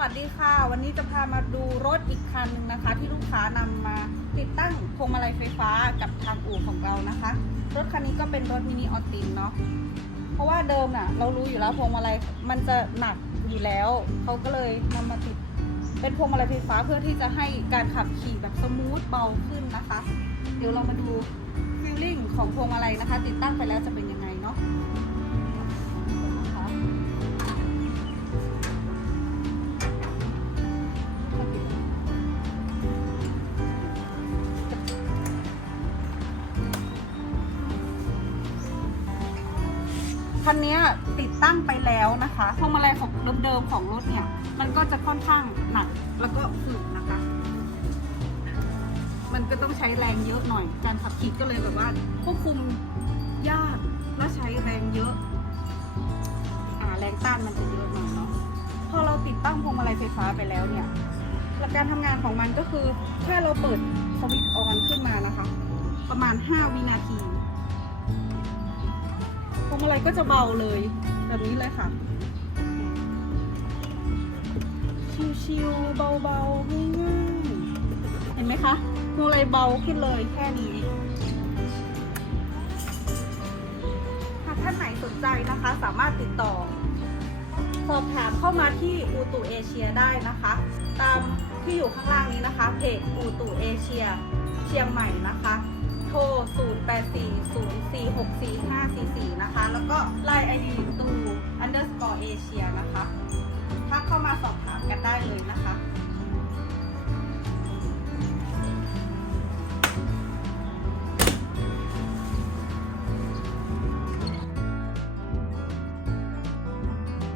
วัสดีค่ะ วันนี้จะพามาดูรถอีกคันหนึ่งนะคะ ที่ลูกค้านำมาติดตั้งพวงมาลัยไฟฟ้ากับทางอู่ของเรานะคะ รถคันนี้ก็เป็นรถมินิออตินเนาะเพราะว่าเดิมน่ะ เรารู้อยู่แล้วพวงมาลัยมันจะหนักอยู่แล้วเขาก็เลยนำมาติดเป็นพวงมาลัยไฟฟ้าเพื่อที่จะให้การขับขี่แบบสมูทเบาขึ้นนะคะ เดี๋ยวเรามาดูฟิลลิ่งของพวงมาลัยนะคะ ติดตั้งไปแล้วจะเป็นยังไง คันเนี้ยติดตั้งไปแล้วนะคะพวงมาลัยของเดิมๆของรถเนี่ย มันก็จะค่อนข้างหนักแล้วก็ฝืดนะคะ มันก็ต้องใช้แรงเยอะหน่อย การขับขี่ก็เลยแบบว่าควบคุมยากและใช้แรงเยอะอ่าแรงต้านมันจะเยอะหน่อยเนาะพอเราติดตั้งพวงมาลัยไฟฟ้าไปแล้วเนี่ยหลักการทำงานของมันก็คือแค่เราเปิดสวิตช์ออนขึ้นมานะคะ ประมาณ 5 วินาที วงมาลัยก็จะเบาเลย แบบนี้เลยค่ะ ชิวๆเบาๆง่ายๆเห็นไหมคะพวงมาลัยเบาขึ้นเลยแค่นี้หาท่านไหนสนใจนะคะ สามารถติดต่อ สอบถามเข้ามาที่อูตูเอเชียได้นะคะ ตามที่อยู่ข้างล่างนี้นะคะเพจอูตูเอเชีย เชียงใหม่นะคะ 0840464544 นะคะ แล้วก็ไลน์ ID ตู underscore asia นะคะ ทักเข้ามาสอบถามกันได้เลยนะคะ